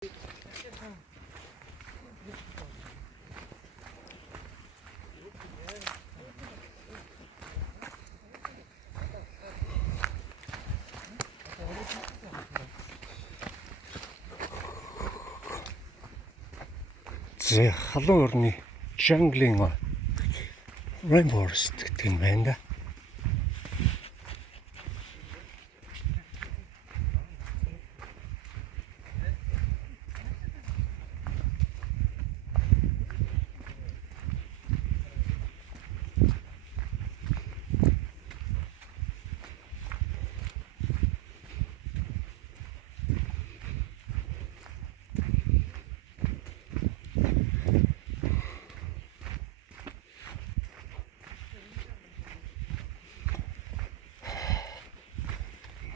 За халуун орны Жанглийн Rainforest гэдэг юм байна да.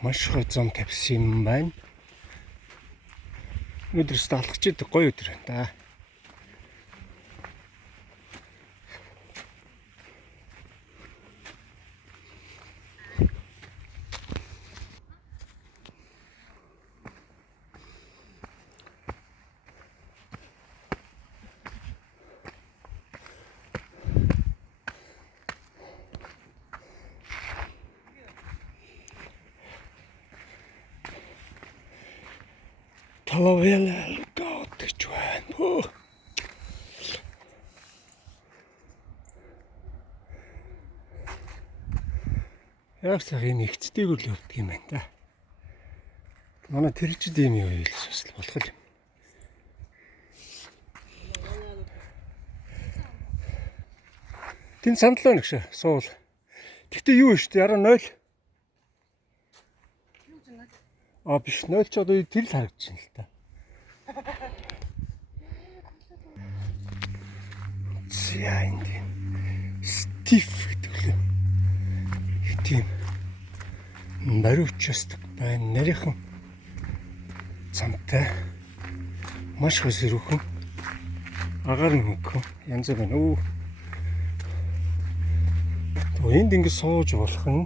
Маш гоё зам тавьсан юм байна. Өдрөөс алхаж идэг гоё өдөр байна да. Талавел гэж байна. Яг сая нэгцдэг үл явдаг юм байна да. Манай тэрчд ийм юу хэлж бас болох юм. Тэн сандлаа нэгш суул. Гэтэ юу вэ штэ 0. Биш 0 ч одоо тэр л харагдаж байна л та. За энэ стиф гэдэг лээ. Тийм нариучстдаг байна. Нарийнхан цамтай маш их сэрүүхэн агаар нь хөнгөн янз бүр байна. Энд ингэ сууж болох нь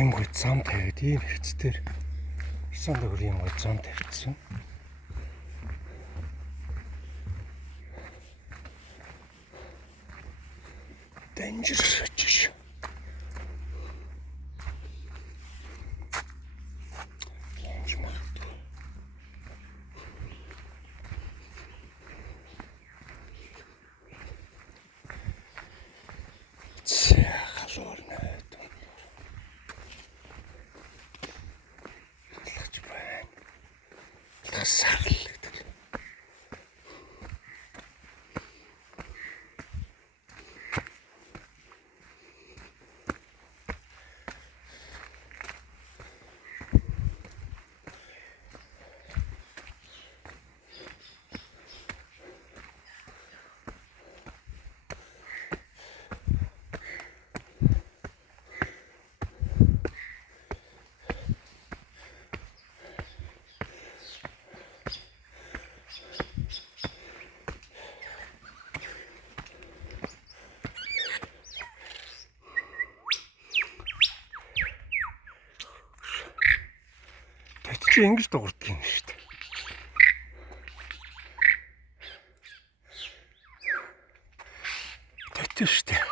ийм гоё зам тавиад ийм хэрэгцээр ирсэн дөр ийм гоё зам тавьчихсан. Dangerous очиж. Чи ингэж дуурдаг юм шүү дээ. Тэгтээ шүү дээ.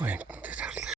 Гоё